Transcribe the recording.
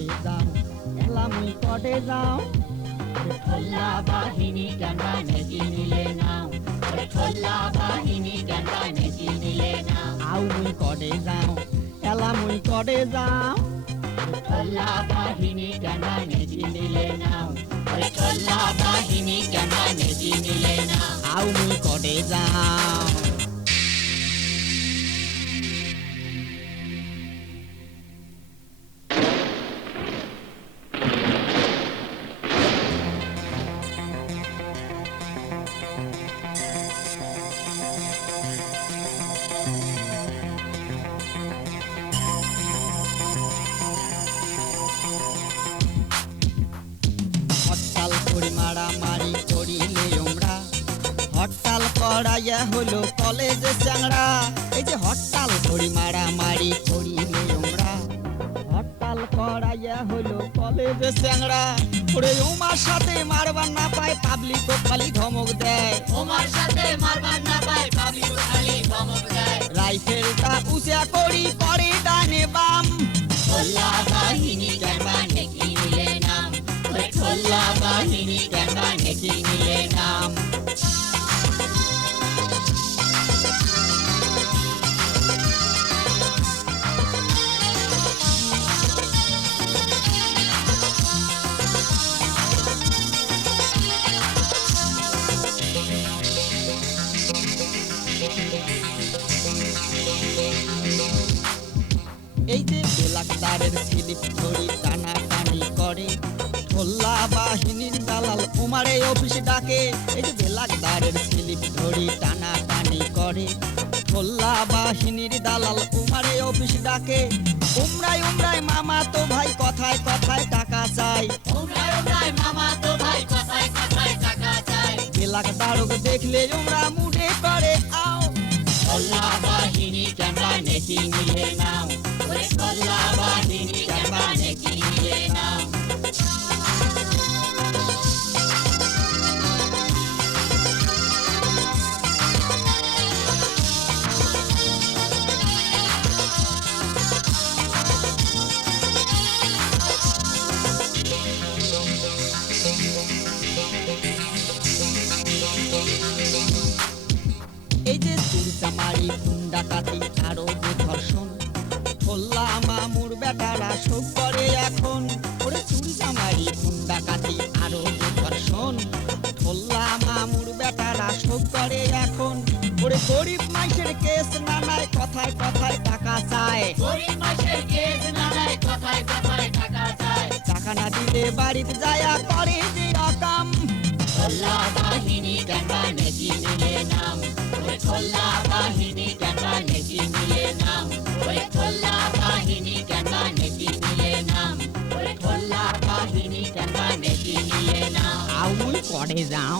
কটে যাও এলা মুই কটে যাও ঠোল্লা বাহিনী কেনবা নেকি নিলে নাও ঠোল্লা বাহিনী কেনবা নেকি নিলে নাও আউ মুই কটে যাও এলা মুই কটে যাও ঠোল্লা বাহিনী কেনবা নেকি নিলে নাও ঠোল্লা বাহিনী কেনবা নেকি নিলে নাও আউ মুই কটে যাও হরতাল করি মারামারি করিলে আমরা হরতাল করাইয়া হলো কলেজে চ্যাংড়া এই যে হরতাল করি মারামারি করিলে আমরা হরতাল করাইয়া হলো কলেজে চ্যাংড়া ওরে ওমার সাথে মারবার না পায় পাবলিক খালি ধমক দেয় তোমার সাথে মারবার না পায় পাবলিক খালি ধমক দেয় রাইফেলটা উঁচা করি পরে ডানে বাম ঠোল্লা বাহিনী কেনবা নেকি নিলে নাও ঠোল্লা বাহিনী কেনবা নেকি নিলে নাও এই যে বেলাকদারের স্লিপ ধরি টানাটানি করে ঠোল্লা বাহিনীর দালাল উমারে অফিস ডাকে এই যে বেলাকদারের স্লিপ ধরি টানাটানি করে ঠোল্লা বাহিনীর দালাল উমারে অফিস ডাকে উমরাই উমরাই মামা তো ভাই কথায় কথায় টাকা চাই উমরাই উমরাই মামা তো ভাই কথায় কথায় টাকা চাই বেলাকদারক দেখলে উমরা মুডে করে আও ঠোল্লা বাহিনী কেনবা নেকি নিলে নাও ঠোল্লা বাহিনী কেনবা নেকি নিলে নাও এই যে চুরচামারি ডাকাতি আরো যে ধর্ষণ ঠোল্লা মামুর বেটারা শোক করে এখন ওরে চুরচামারি ডাকাতি আরো যে ধর্ষণ ঠোল্লা মামুর বেটারা শোক করে এখন ওরে গরিব মাইসের কেস নানায় কথায় কথায় টাকা চায় গরিব মাসের কেস নানায় কথায় কথায় টাকা চায় টাকা না দিলে বাড়িতে যায়া করে যে রকম ঠোল্লা বাহিনী কেনবা নেকি নিলে নাও ঠোল্লা বাহিনী কেনবা নেকি নিলে নাও ঠোল্লা বাহিনী কেনবা নেকি নিলে নাও ঠোল্লা বাহিনী কেনবা নেকি নিলে নাও আউ মুই করে যাও